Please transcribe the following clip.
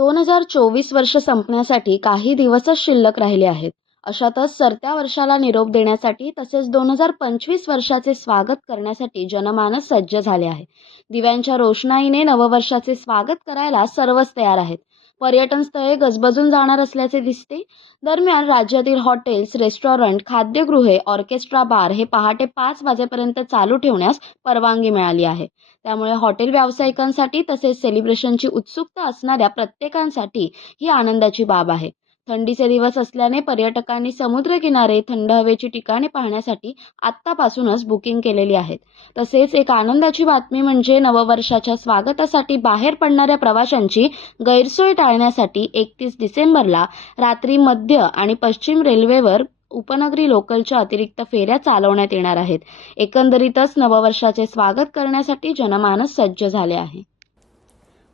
दोन हजार चोवीस वर्ष संपण्यासाठी काही दिवसच शिल्लक राहिले आहेत. अशातच सरत्या वर्षाला निरोप देण्यासाठी तसेच दोन हजार पंचवीस वर्षाचे स्वागत करण्यासाठी जनमानस सज्ज झाले आहे. दिव्यांच्या रोषणाईने नववर्षाचे स्वागत करायला सर्वच तयार आहेत. पर्यटन स्थळे गजबजून जाणार असल्याचे दिसते. दरम्यान राज्यातील हॉटेल्स रेस्टॉरंट खाद्यगृहे ऑर्केस्ट्रा बार हे पहाटे पाच वाजेपर्यंत चालू ठेवण्यास परवानगी मिळाली आहे. त्यामुळे हॉटेल व्यावसायिकांसाठी तसेच सेलिब्रेशनची उत्सुकता असणाऱ्या प्रत्येकांसाठी ही आनंदाची बाब आहे. थंडीचे दिवस असल्याने पर्यटकांनी समुद्रकिनारे थंड हवेची ठिकाणे पाहण्यासाठी आत्तापासूनच बुकिंग केलेली आहेत. तसेच एक आनंदाची बातमी म्हणजे नववर्षाच्या स्वागतासाठी बाहेर पडणाऱ्या प्रवाशांची गैरसोय टाळण्यासाठी एकतीस डिसेंबरला रात्री मध्य आणि पश्चिम रेल्वेवर उपनगरी लोकलच्या अतिरिक्त फेऱ्या चालवण्यात येणार आहेत. एकंदरीतच नववर्षाचे स्वागत करण्यासाठी जनमानस सज्ज झाले आहे.